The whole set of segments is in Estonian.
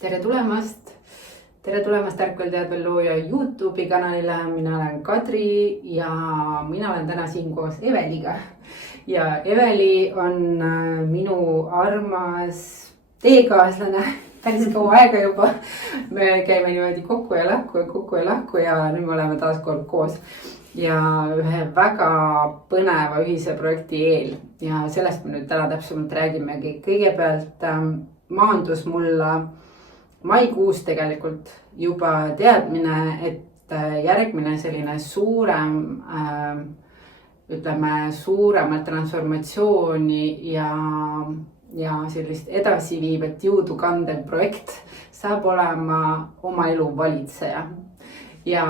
tere tulemast! Tere tulemast Ärkvel Teadvel Looja YouTube'i kanalile. Mina olen Kadri ja mina olen täna siin koos Eveliga. Ja Eveli on minu armas teekaaslane päris kaua aega juba. Me käime niimoodi kokku ja lahku ja nüüd me oleme taas kord koos. Ja ühe väga põneva ühise projekti eel. Ja sellest me nüüd täna täpsemalt räägimegi. Kõigepealt maandus mulla maikuus tegelikult juba teadmine, et järgmine selline suuremat transformatsiooni ja sellist edasiviivet jõudu kandev projekt saab olema oma elu valitseja. Ja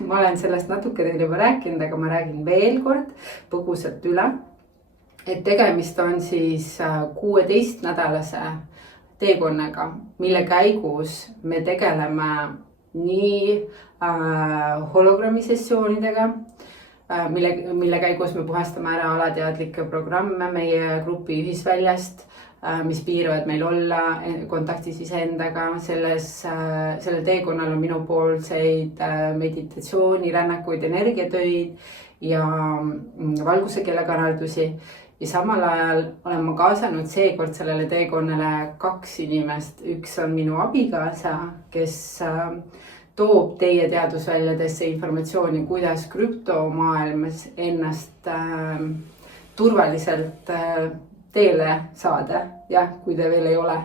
ma olen sellest natuke teile juba rääkinud, aga ma räägin veel kord põgusalt üle, et tegemist on siis 16-nädalase teekonnaga, mille käigus me tegeleme nii hologrammi sessioonidega, mille käigus me puhastame ära alateadlikke programme meie grupi ühisväljast, mis piiravad meil olla kontaktis iseendaga. Sellel teekonnal on minupoolseid meditatsioonirännakuid, energiatöid ja valguse keelekanaldusi. Ja samal ajal olen ma kaasanud seekord sellele teekonnale 2 inimest. Üks on minu abikaasa, kes toob teie teadusväljadesse informatsiooni, kuidas krüptomaailmas ennast turvaliselt teele saada, kui te veel ei ole.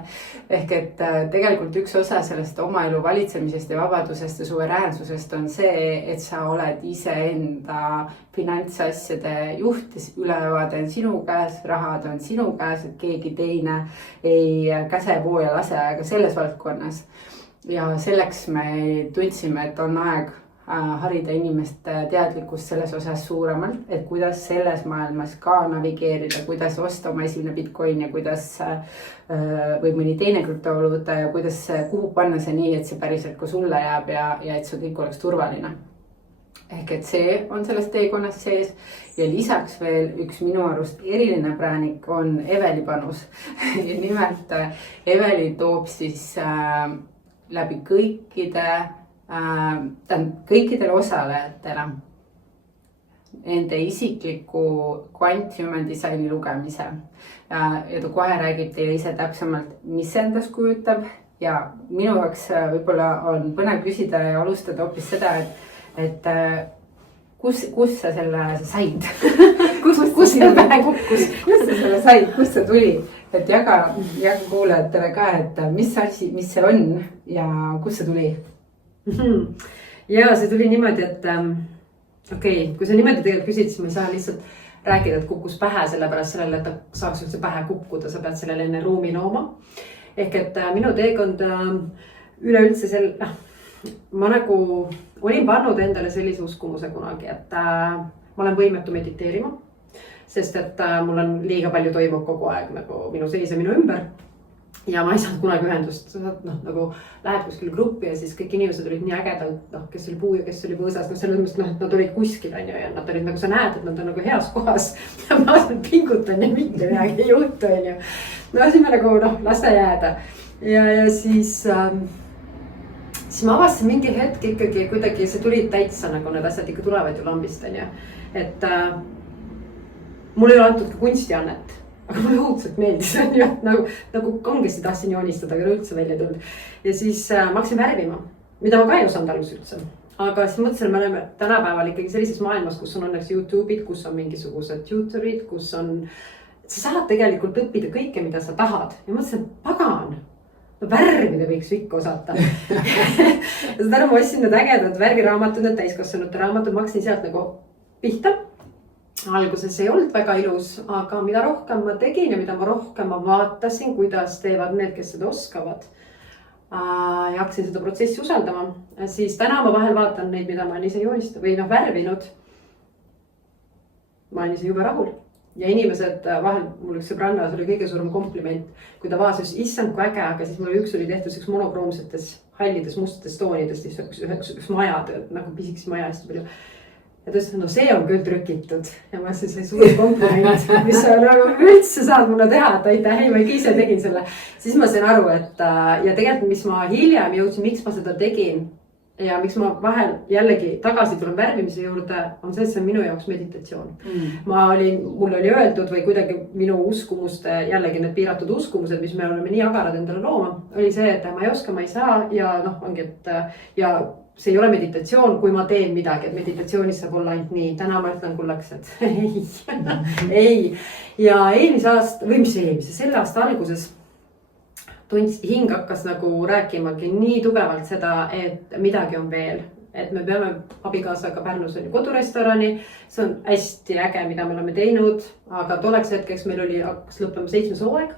Ehk et tegelikult üks osa sellest oma elu valitsemisest ja vabadusest ja suveräänsusest on see, et sa oled iseenda finantsasjade juht, ülevaade on sinu käes, rahad on sinu käes, et keegi teine ei käse voo ja lase aega selles valdkonnas. Ja selleks me tundsime, et on aeg harida inimeste teadlikkust selles osas suuremalt, et kuidas selles maailmas ka navigeerida, kuidas osta oma esimene Bitcoin ja kuidas või mõni teine krüptovaluuta ja kuhu panna see nii, et see päriselt ka sulle jääb ja et see kõik oleks turvaline. Ehk et see on selles teekonnas sees ja lisaks veel üks minu arust eriline präänik on Eveli panus. Ja nimelt Eveli toob siis läbi kõikidele osalejatele ende isikliku Quant Human Designi lugemise. Ja ta kohe räägib teile ise täpsemalt, mis endast kujutab. Ja minu jaoks võib-olla on põnev küsida ja alustada hoopis seda, et kus sa selle said? Kus see pähe kukkus? Kus sa selle said? Kus see tuli? Et jaga kuulajatele ka, et mis see on ja kus see tuli? Ja see tuli niimoodi, et kui sa niimoodi tegelikult küsid, siis ma ei saa lihtsalt rääkida, et kukkus pähe sellepärast sellele, et ta saaks üldse pähe kukkuda, sa pead sellele enne ruumi looma. Ehk et minu teekond üleüldse ma nagu olin pannud endale sellise uskumuse kunagi, et ma olen võimetu mediteerima, sest et mul on liiga palju toimub kogu aeg nagu minu sees ja minu ümber. Ja ma ei saanud kunagi ühendust, nagu lähed kuskil gruppi ja siis kõik inimesed olid nii ägedalt, kes oli puu ja kes oli põõsas, selles mõttes, et nad olid kuskil ja nad olid nagu sa näed, et nad on nagu heas kohas ja ma pingutan ja mitte midagi ei juhtu. No siis me nagu lasta jääda ja siis ma avastasin mingi hetk ikkagi kuidagi see tuli täitsa nagu need asjad ikka tulevad ju lambist, et mul ei ole antud ka kunstiannet. Aga mulle õudselt meeldis, nagu kangesti tahtsin joonistada, aga üldse välja tulnud. Ja siis ma hakkasin värvima, mida ma ka ei osanud algus üldse. Aga siis mõtlesin, me oleme tänapäeval ikkagi sellises maailmas, kus on õnneks YouTube'id, kus on mingisugused tutorid, kus on, sa saad tegelikult õppida kõike, mida sa tahad. Ja mõtlesin, pagan, värvida võiks ikka osata. Ja seda ma ostsin need ägedad värviraamatud, need täiskasvanute raamatud, ma hakkasin sealt nagu pihta. Alguses ei olnud väga ilus, aga mida rohkem ma tegin ja mida ma rohkem vaatasin, kuidas teevad need, kes seda oskavad. Ja hakkasin seda protsessi usaldama. Siis täna ma vahel vaatan neid, mida ma olen ise joonistanud või värvinud. Ma olen ise jube rahul. Ja inimesed vahel, mul üks sõbranna, see oli kõige suurem kompliment, kui ta vaatas, issand kui äge, aga siis mul üks oli tehtud monokroomsetes, hallides, mustades toonides, üks maja, nagu pisikesi maja hästi palju. ja ta ütles, no see on küll trükitud ja ma ütlesin, see suur kompliment, mis sa nagu üldse saad mulle teha, et aitäh, ei ma ikka ise tegin selle. Siis ma sain aru, et ja tegelikult, mis ma hiljem jõudsin, miks ma seda tegin ja miks ma vahel jällegi tagasi tulen värvimise juurde, on see, et see on minu jaoks meditatsioon. Mul oli öeldud või kuidagi minu uskumuste, jällegi need piiratud uskumused, mis me oleme nii agarad endale looma, oli see, et ma ei oska, ma ei saa ja noh, ongi, et ja see ei ole meditatsioon, kui ma teen midagi, et meditatsioonis saab olla ainult nii. Täna ma ütlen kullaks, et ei. Ja eelmise aasta, või mis selle aasta alguses hing hakkas nagu rääkimagi nii tugevalt seda, et midagi on veel. Et me peame abikaasaga Pärnus oli kodurestorani. See on hästi äge, mida me oleme teinud, aga tolleks hetkeks meil hakkas lõppema 7. hooaeg.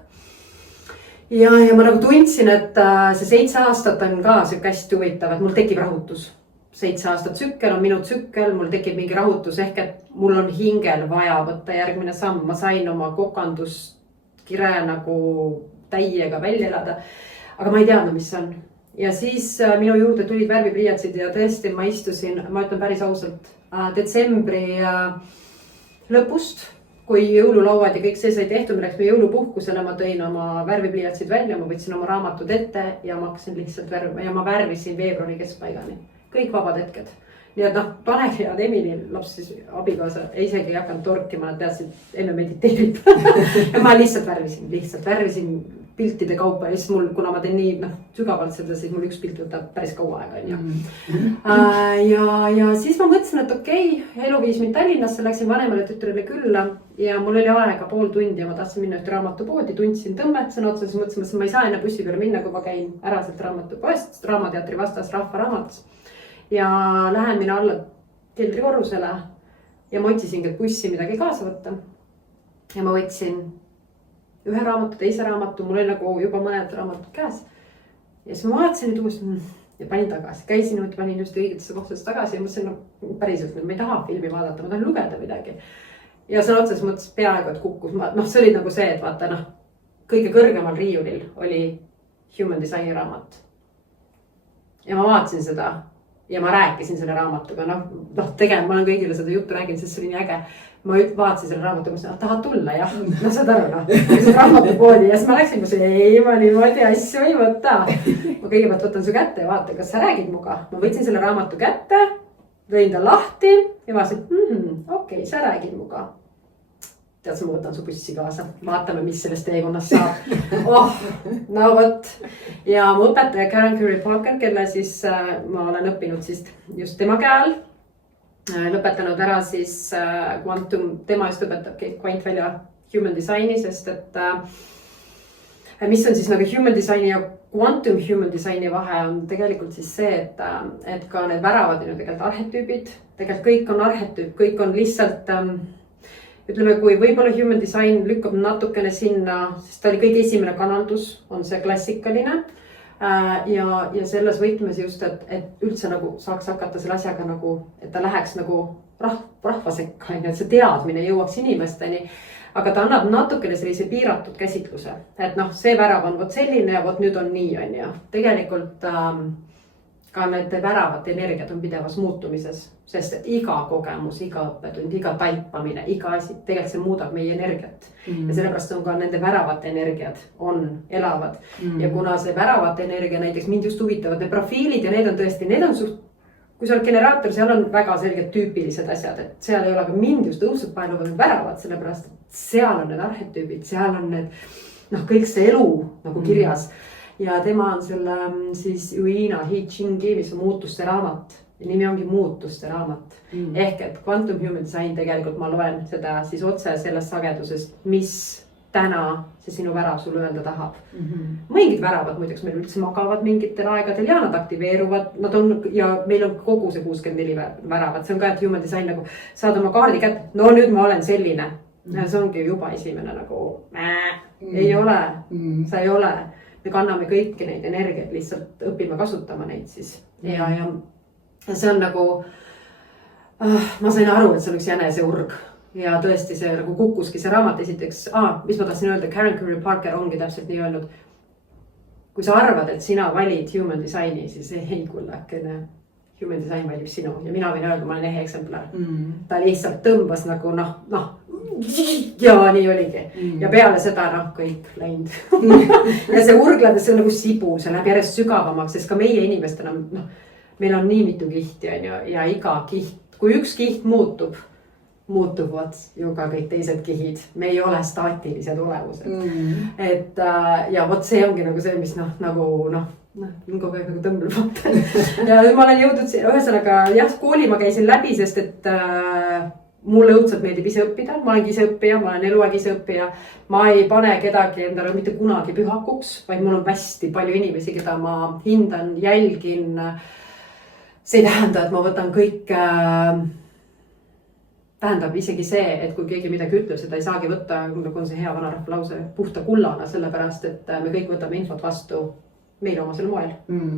Ja ma nagu tundsin, et see 7 aastat on ka siuke hästi huvitav, et mul tekib rahutus. 7 aastat tsükkel on minu tsükkel, mul tekib mingi rahutus ehk, et mul on hingel vaja võtta järgmine samm. Ma sain oma kokanduskire nagu täiega välja elada, aga ma ei teadnud, mis see on. Ja siis minu juurde tulid värvipliiatsid ja tõesti ma istusin, ma ütlen päris ausalt, detsembri lõpust, kui jõululauad ja kõik see sai tehtud, me läksime jõulupuhkusele, ma tõin oma värvipliiatsid välja, ma võtsin oma raamatud ette ja ma hakkasin lihtsalt värvima ja ma värvisin veebruari keskpaigani. Kõik vabad hetked. Nii et noh, Tanel ja Emili, laps siis abikaasa, isegi ei hakanud torkima, nad teadsid, enne mediteerib. Ja ma lihtsalt värvisin piltide kaupa ja siis mul, kuna ma teen nii sügavalt seda, siis mul üks pilt võtab päris kaua aega. Ja siis ma mõtlesin, et okei, elu viis mind Tallinnasse, läksin vanemale tütrele külla ja mul oli aega pool tundi ja ma tahtsin minna ühte raamatupoodi, tundsin tõmmet sõna otsa, siis mõtlesin, et ma ei saa enne bussi peale minna, kui ma käin ära sealt raamatupoest, Draamateatri vastas Rahvaraamatus. Ja lähen minna alla keldrikorrusele ja ma otsisingi, et bussi midagi kaasa võtta. Ja ma võtsin ühe raamatu, teise raamatu, mul oli nagu juba mõned raamatud käes. Ja siis ma vaatasin nüüd uuesti ja panin tagasi. Käisin, panin just õigetesse kohtadesse tagasi ja mõtlesin, päriselt, ma ei taha filmi vaadata, ma tahan lugeda midagi. Ja sõna otses mõttes peaaegu, et kukkus. See oli nagu see, et vaata, kõige kõrgemal riiulil oli Human Designi raamat. Ja ma vaatasin seda. Ja ma rääkisin selle raamatuga, tegelikult ma olen kõigile seda juttu rääkinud, sest see oli nii äge. Ma vaatasin selle raamatuga, ma ütlesin, tahad tulla, jah? Saad aru, see raamatupoodi. Ja siis ma läksin, ei, ma niimoodi asju ei võta. Ma kõigepealt võtan su kätte ja vaata, kas sa räägid muga. Ma võtsin selle raamatu kätte, lõin ta lahti ja vaatasin, okei, sa räägid muga. Tead, ma võtan su bussi kaasa. Vaatame, mis sellest teekonnast saab. No võt. Ja mu õpetaja Karen Curry Parker, kelle siis ma olen õppinud siis just tema käel. Lõpetanud ära siis Quantum, tema just õpetab kvant välja Human Designi, sest et mis on siis nagu Human Designi ja Quantum Human Designi vahe on tegelikult siis see, et ka need väravad on ju tegelikult arhetüübid. Tegelikult kõik on arhetüüp, kõik on lihtsalt ütleme, kui võib-olla Human Design lükkab natukene sinna, sest ta oli kõige esimene kanaldus, on see klassikaline. Ja selles võitmes just, et üldse nagu saaks hakata selle asjaga nagu, et ta läheks nagu rahva sekka, et see teadmine jõuaks inimesteni. Aga ta annab natukene sellise piiratud käsitluse, et see värav on võt selline ja võt nüüd on nii, on ju. Tegelikult ka need väravate energiat on pidevas muutumises, sest iga kogemus, iga õppetund, iga taipamine, iga asi, tegelikult see muudab meie energiat. Ja sellepärast on ka nende väravate energiad on elavad. Ja kuna see väravate energia näiteks mind just huvitavad, need profiilid ja need on tõesti, need on suht, kui sa oled generaator, seal on väga selged tüüpilised asjad, et seal ei ole ka mind just õudselt paeluvad väravad, sellepärast, et seal on need arhetüübid, seal on need, kõik see elu nagu kirjas. Ja tema on selle siis Uina He Chingi, mis on muutuste raamat. Ja nimi ongi muutuste raamat. Ehk et Quantum Human Design tegelikult ma loen seda siis otse sellest sagedusest, mis täna see sinu värav sulle öelda tahab. Mingid väravad muideks meil üldse magavad mingitel aegadel ja nad aktiveeruvad. Nad on, ja meil on kogu see 64 väravat. See on ka, et Human Design nagu saad oma kaardi kätte. No nüüd ma olen selline. See ongi juba esimene nagu ei ole, sa ei ole. Me kanname kõiki neid energiaid, lihtsalt õpime kasutama neid siis. Ja see on nagu, ma sain aru, et see on üks jäneseurg. Ja tõesti see nagu kukkuski see raamat esiteks. Mis ma tahtsin öelda, Karen Curry Parker ongi täpselt nii öelnud. Kui sa arvad, et sina valid Human Designi, siis ei kullakene. human design valib sinu ja mina võin öelda, ma olen ehe eksemplar. Ta lihtsalt tõmbas nagu ja nii oligi. Ja peale seda kõik läinud. Ja see urglades, see on nagu sibu, see läheb järjest sügavamaks, sest ka meie inimestena, meil on nii mitu kihti ja iga kiht, kui üks kiht muutuvad ju ka kõik teised kihid. Me ei ole staatilised olevused. Et ja vot see ongi nagu see, mis kogu aeg nagu tõmbel. Ja ma olen jõudnud ühesõnaga kooli ma käisin läbi, sest et mulle õudselt meeldib ise õppida. Ma olengi ise õppija, ma olen eluaeg ise õppija. Ma ei pane kedagi endale mitte kunagi pühakuks, vaid mul on hästi palju inimesi, keda ma hindan, jälgin. See ei tähenda, et ma võtan kõik, tähendab isegi see, et kui keegi midagi ütleb, seda ei saagi võtta, nagu on see hea vanarahva lause, puhta kullana, sellepärast, et me kõik võtame infot vastu meile omasel moel.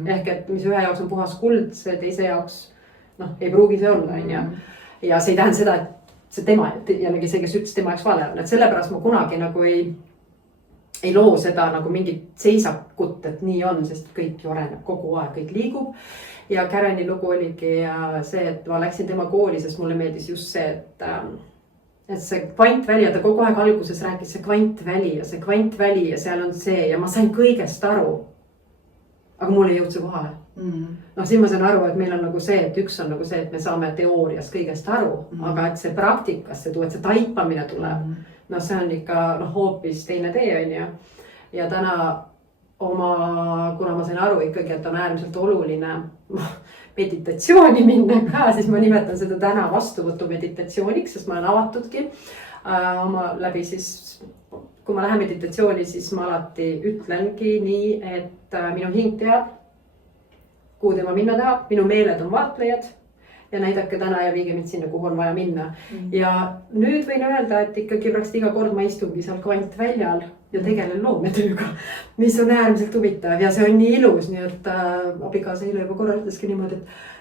Ehk et mis ühe jaoks on puhas kuld, see teise jaoks ei pruugi see olla. Ja see ei tähenda seda, et see tema, jällegi see, kes ütles tema jaoks vale on, et sellepärast ma kunagi nagu ei loo seda nagu mingit seisakut, et nii on, sest kõik ju areneb kogu aeg, kõik liigub. Ja Kareni lugu oligi see, et ma läksin tema kooli, sest mulle meeldis just see, et see kvantväli ja ta kogu aeg alguses rääkis see kvantväli ja seal on see ja ma sain kõigest aru. Aga mul ei jõud see kohale. Siin ma saan aru, et meil on nagu see, et üks on nagu see, et me saame teoorias kõigest aru, aga et see praktikas, et see taipamine tuleb, see on ikka hoopis teine tee on ju. Ja täna kuna ma sain aru ikkagi, et on äärmiselt oluline meditatsiooni minna ka, siis ma nimetan seda täna vastuvõtu meditatsiooniks, sest ma olen avatudki oma läbi siis. Kui ma lähen meditatsiooni, siis ma alati ütlengi nii, et minu hing teab, kuhu tema minna tahab, minu meeled on vaatlejad ja näidake täna ja viige mind sinna, kuhu on vaja minna. Ja nüüd võin öelda, et ikkagi praktiliselt iga kord ma istungi seal kvantväljal ja tegelen loometööga, mis on äärmiselt huvitav ja see on nii ilus, nii et abikaasa eile juba korra ütleski niimoodi,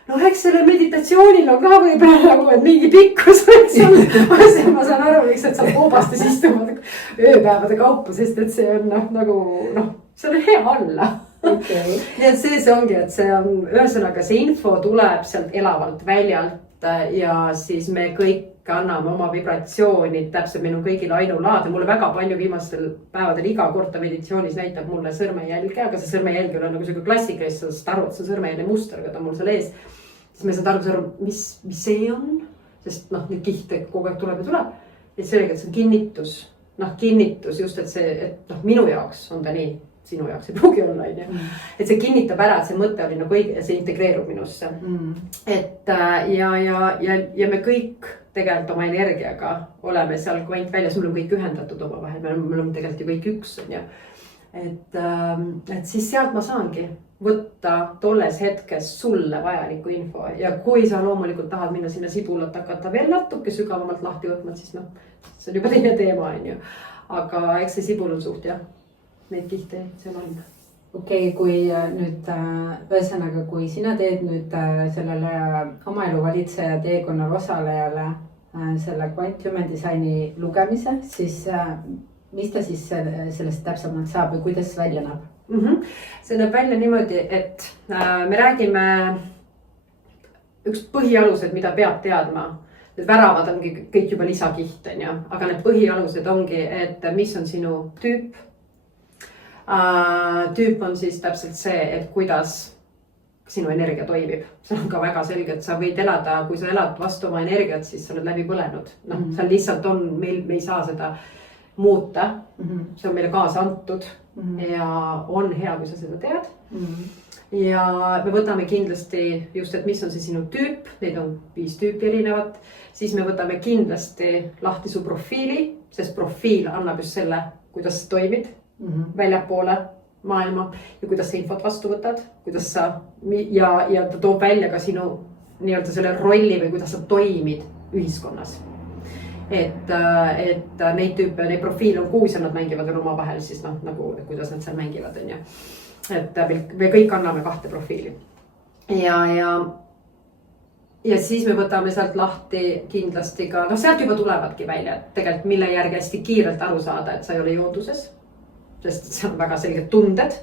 et eks selle meditatsioonil on ka võib-olla nagu, et mingi pikkus võiks olla. Ma saan aru, miks, et sa koobastes istumad ööpäevade kaupa, sest et see on see on hea olla. Nii et see ongi, et see on ühesõnaga see info tuleb sealt elavalt väljalt ja siis me kõik anname oma vibratsiooni, täpselt meil on kõigil ainulaad ja mulle väga palju viimastel päevadel iga kord ta meditsioonis näitab mulle sõrmejälge, aga see sõrmejälg on nagu selline klassikalist, sest aru, et see sõrmejälje muster, aga ta on mul seal ees. Siis me saad aru, mis see on, sest neid kihte kogu aeg tuleb ja tuleb. Ja sellega, et see on kinnitus just, et see, et minu jaoks on ta nii, sinu jaoks ei pruugi olla. Et see kinnitab ära, et see mõte oli nagu õige ja see integreerub minusse. Et ja me kõik tegelikult oma energiaga oleme seal kvantväljas, mul on kõik ühendatud oma vahel, me oleme tegelikult ju kõik üks. Et siis sealt ma saangi võtta tolles hetkes sulle vajaliku info ja kui sa loomulikult tahad minna sinna sibulat hakata veel natuke sügavamalt lahti võtma, siis see on juba teine teema. Aga eks see sibul on suht jah, neid kihte seal on. Okei, kui nüüd ühesõnaga, kui sina teed nüüd sellele oma elu valitseja teekonnal osalejale selle Quant Human Designi lugemise, siis mis ta siis sellest täpsemalt saab või kuidas välja näeb? See näeb välja niimoodi, et me räägime üks põhialused, mida peab teadma. Need väravad ongi kõik juba lisakiht, aga need põhialused ongi, et mis on sinu tüüp. Tüüp on siis täpselt see, et kuidas sinu energia toimib. See on ka väga selge, et sa võid elada, kui sa elad vastu oma energiat, siis sa oled läbi põlenud. Seal lihtsalt on, me ei saa seda muuta. See on meile kaasa antud ja on hea, kui sa seda tead. Ja me võtame kindlasti just, et mis on see sinu tüüp, neid on 5 tüüpi erinevat. Siis me võtame kindlasti lahti su profiili, sest profiil annab just selle, kuidas sa toimid väljapoole maailma ja kuidas sa infot vastu võtad, kuidas sa ja ta toob välja ka sinu nii-öelda selle rolli või kuidas sa toimid ühiskonnas. Et neid tüüpe, neid profiil on 6 ja nad mängivad veel oma vahel, siis nagu kuidas nad seal mängivad. Et me kõik anname 2 profiili. Ja siis me võtame sealt lahti kindlasti ka, sealt juba tulevadki välja, et tegelikult mille järgi hästi kiirelt aru saada, et sa ei ole jooduses, sest see on väga selged tunded.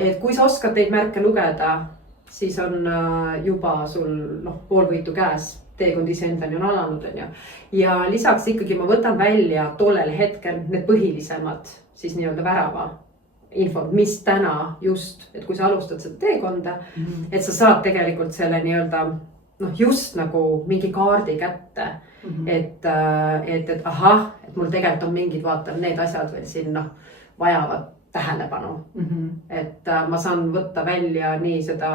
Et kui sa oskad neid märke lugeda, siis on juba sul pool võitu käes, teekond iseendani on alanud, on ju. Ja lisaks ikkagi ma võtan välja tollel hetkel need põhilisemad siis nii-öelda värava infod, mis täna just, et kui sa alustad seda teekonda, et sa saad tegelikult selle nii-öelda just nagu mingi kaardi kätte, et ahah, et mul tegelikult on mingid, vaata, need asjad veel siin vajavad tähelepanu. Et ma saan võtta välja nii seda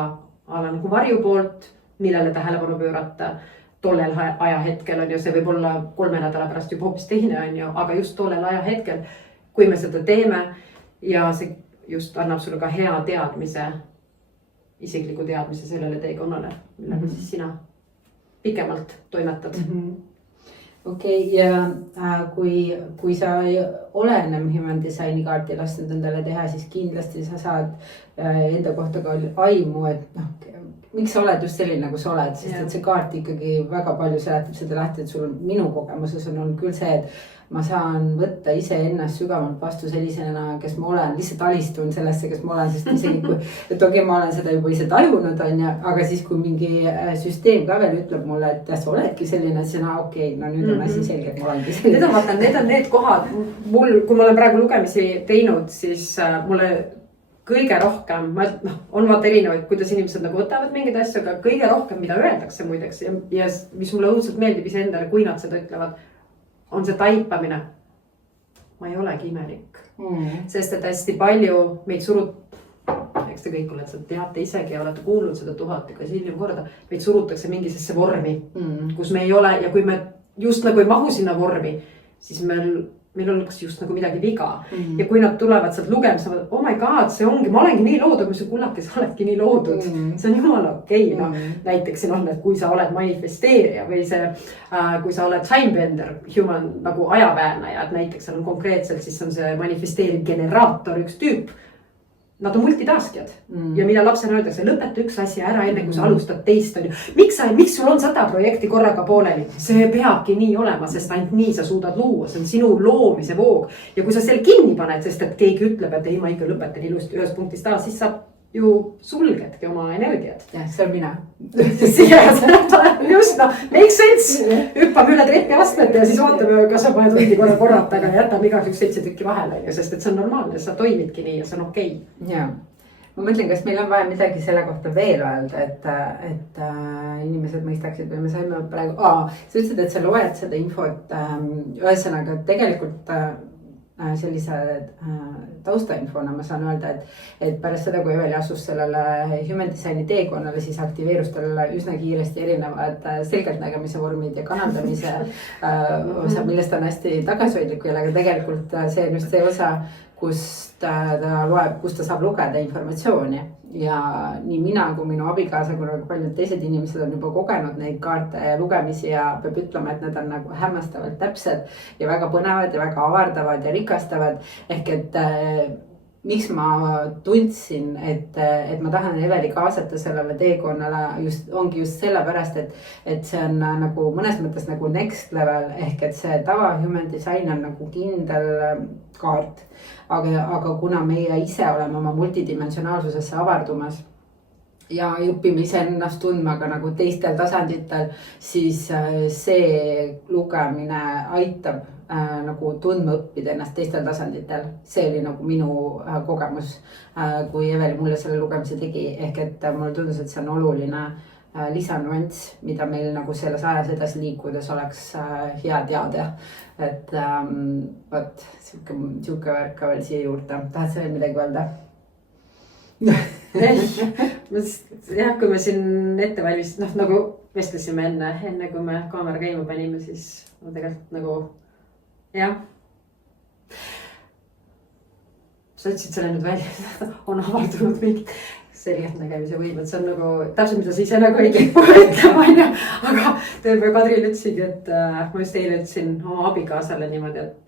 ala nagu varju poolt, millele tähelepanu pöörata tollel ajahetkel on ju, see võib olla 3 nädala pärast juba hoopis teine on ju, aga just tollel ajahetkel, kui me seda teeme ja see just annab sulle ka hea teadmise, isikliku teadmise sellele teekonnale, millega siis sina pikemalt toimetad. Okei, ja kui sa ei ole ennem Human Designi kaarti lasknud endale teha, siis kindlasti sa saad enda kohta ka aimu, et miks sa oled just selline, nagu sa oled, sest et see kaart ikkagi väga palju seletab seda lahti, et sul minu kogemuses on olnud küll see, et ma saan võtta ise ennast sügavalt vastu sellisena, kes ma olen, lihtsalt alistun sellesse, kes ma olen, sest isegi kui, et okei, ma olen seda juba ise tajunud, on ju, aga siis kui mingi süsteem ka veel ütleb mulle, et sa oledki selline, siis okei, no nüüd on asi selge, et ma olengi selline. Need on need kohad, mul, kui ma olen praegu lugemisi teinud, siis mulle kõige rohkem, on vaata erinevaid, kuidas inimesed nagu võtavad mingeid asju, aga kõige rohkem, mida öeldakse muideks ja mis mulle õudselt meeldib iseendale, kui nad seda ütlevad, on see taipamine. Ma ei olegi imelik, sest et hästi palju meid eks te kõik olete, teate isegi ja olete kuulnud seda 1000 ega siljem korda, meid surutakse mingisesse vormi, kus me ei ole ja kui me just nagu ei mahu sinna vormi, siis meil on just nagu midagi viga. Ja kui nad tulevad sealt lugemisel, oh my god, see ongi, ma olengi nii loodud, mis kullake, sa oledki nii loodud. See on jumala okei. Näiteks siin on, et kui sa oled manifesteerija või see, kui sa oled timebender, human nagu ajaväärnaja, et näiteks seal on konkreetselt, siis on see manifesteeriv generaator üks tüüp. Nad on multitaskjad ja mida lapsena öeldakse, lõpeta üks asja ära enne, kui sa alustad teist. Miks sul on 100 projekti korraga pooleli? See peabki nii olema, sest ainult nii sa suudad luua. See on sinu loomise voog. Ja kui sa selle kinni paned, sest et keegi ütleb, et ei, ma ikka lõpetan ilusti ühes punktis taas, siis sa ju sulgedki oma energiat. Ja, see on mina. Just, make sense. Hüppame üle trepi astmete ja siis vaatame, kas sa paned hundi korrata, aga jätame igaks üks 7 tükki vahele, sest et see on normaalne, sa toimidki nii ja see on okei. Ja, ma mõtlen, kas meil on vaja midagi selle kohta veel öelda, et inimesed mõistaksid või me saime praegu, sa ütlesid, et sa loed seda infot, ühesõnaga tegelikult sellise taustainfona ma saan öelda, et pärast seda, kui Eveli asus sellele Human Designi teekonnale, siis aktiveerus tal üsna kiiresti erinevad selgeltnägemise vormid ja kanaldamise osa, millest on hästi tagasihoidlik, aga tegelikult see on just see osa, kust ta loeb, kust ta saab lugeda informatsiooni. Ja nii mina kui minu abikaasa, kui paljud teised inimesed on juba kogenud neid kaarte ja lugemisi ja peab ütlema, et need on nagu hämmastavalt täpsed ja väga põnevad ja väga avardavad ja rikastavad. Ehk et miks ma tundsin, et ma tahan Eveli kaasata sellele teekonnale, ongi just sellepärast, et see on nagu mõnes mõttes nagu next level, ehk et see tava Human Design on nagu kindel kaart. Aga kuna meie ise oleme oma multidimensionaalsusesse avardumas ja õpime ise ennast tundma ka nagu teistel tasanditel, siis see lugemine aitab nagu tundma õppida ennast teistel tasanditel. See oli nagu minu kogemus, kui Eveli mulle selle lugemise tegi, ehk et mulle tundus, et see on oluline lisanuants, mida meil nagu selles ajas edasi liikudes oleks hea teada. Et võt, siuke värk ka veel siia juurde. Tahad sa veel midagi öelda? Jah, kui me siin ette valmist, nagu vestlesime enne kui me kaamera käima panime, siis ma tegelikult nagu, jah. Sa ütlesid selle nüüd välja, on avaldunud mingid selgeltnägemise võimed, see on nagu täpselt, mida sa ise nagu ei kipu ütlema, aga tõenäoliselt Kadril ütlesidki, et ma just eile ütlesin oma abikaasale niimoodi, et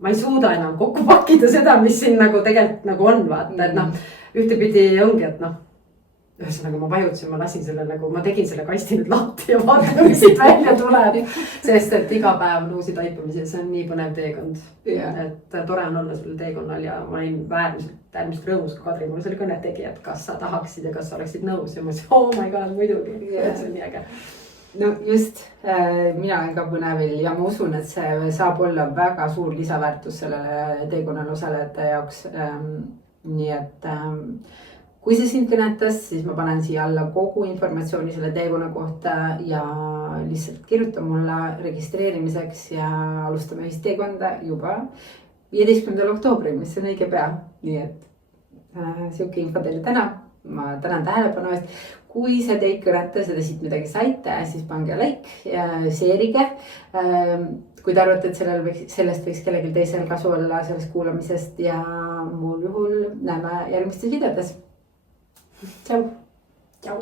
ma ei suuda enam kokku pakkida seda, mis siin nagu tegelikult nagu on, vaata, et ühtepidi ongi, et ühesõnaga ma vajutasin, ma lasin selle nagu, ma tegin selle kasti nüüd lahti ja vaatan, mis siit välja tuleb. Sest et iga päev on uusi taipamisi ja see on nii põnev teekond. Et tore on olla sellel teekonnal ja ma olin äärmiselt rõõmus, kui Kadri mulle selle kõne tegi, et kas sa tahaksid ja kas sa oleksid nõus ja ma ütlesin, oh my god, muidugi, et see on nii äge. No just, mina olen ka põnevil ja ma usun, et see saab olla väga suur lisaväärtus sellele teekonnal osalejate jaoks. Nii et kui see sind kõnetas, siis ma panen siia alla kogu informatsiooni selle teekonna kohta ja lihtsalt kirjuta mulle registreerimiseks ja alustame vist teekonda juba 15. oktoobril, mis on õige pea. Nii et siuke info teile täna. Ma tänan tähelepanu eest. Kui see teid kõnetas ja te siit midagi saite, siis pange like ja seerige. Kui te arvate, et sellest võiks kellelgi teisel kasu olla sellest kuulamisest ja muul juhul näeme järgmistes videodes. Tšau. Tšau.